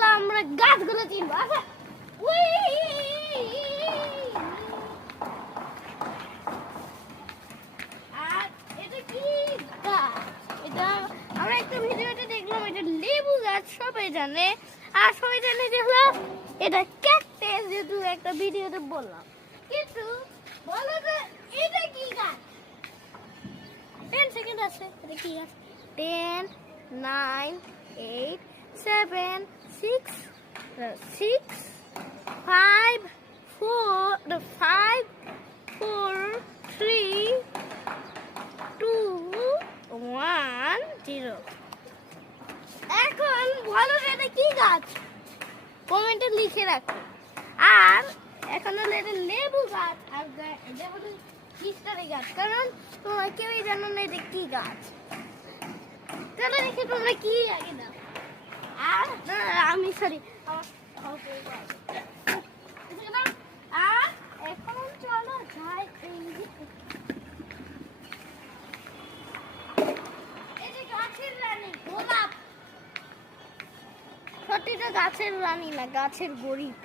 হলো আমরা গাছগুলো চিনবো। আচ্ছা আর এটা কি গাছ? এটা আমরা একটা ভিডিওতে দেখলাম, এটা লেবু গাছ সবাই জানে। আর সবাই জানে যে হলো এটা ক্যাকটাস, যেহেতু একটা ভিডিওতে বললাম। কিন্তু বলো তো এটা কি গাছ? 10 সেকেন্ড আছে। এটা কি গাছ? 10 9 8 7 6 5 4 3 2 1 0। এখন বলো এটা কি গাছ? কমেন্টে লিখে রাখো। আর এখন হলো এটা লেবু গাছ, আর এটা হলো কিস্টারি গাছ। কারণ তোমরা কেউই জানো না এটা কি গাছ। তাহলে দেখি তোমরা কি আগে দাও। আর আমি সরি আর এখন চলো যাই। এই যে গাছের রানী গোলাপ। সত্যিটা গাছের রানী না, গাছের গরিব।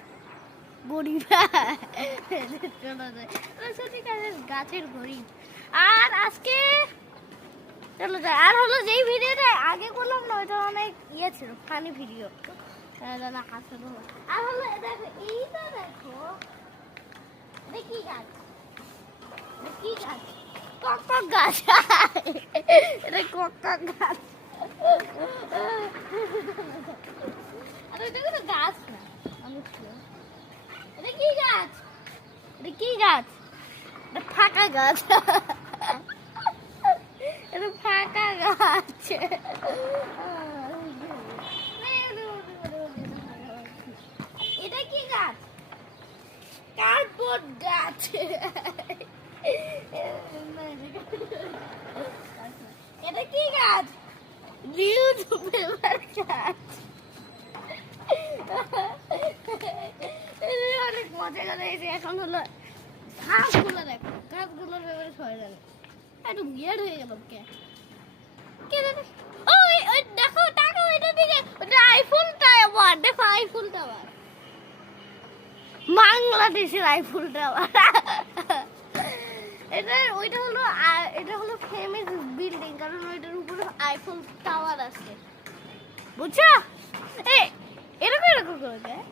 গাছের গরিব। আর আজকে চলো যাই। আর হলো যেই ভিডিওটা আগে করলাম না, ওইটা অনেক ইয়ে ছিল, ফানি ভিডিও। আর হলো দেখো এইটা, দেখো এটা কি গাছ? কি গাছ? কক গাছ। এটা কক গাছ। আর এটা কোনো গাছ না। এটা কি গাছ? এটা কি গাছ? এটা ফাঁকা গাছ। এটা ফাঁকা গাছ। এটা কি গাছ? কার্ডবোর্ড গাছ। এটা কি গাছ? নিউজ পেপার গাছ। অনেক মজা করে। এখন হলো ঘাসগুলো, দেখো ঘাসগুলোর ব্যাপারে সবাই জানে। একটু বিয়ার হয়ে গেল কে ওই দেখো টাকা ওইটা দিকে, ওটা আইফোন টাওয়ার। দেখো আইফোন টাওয়ার, বাংলাদেশের আইফোন টাওয়ার। ওইটা হলো ফেমাস বিল্ডিং, কারণ ওইটার উপরে আইফোন টাওয়ার আছে, বুঝছো? এরকম করে দেয়।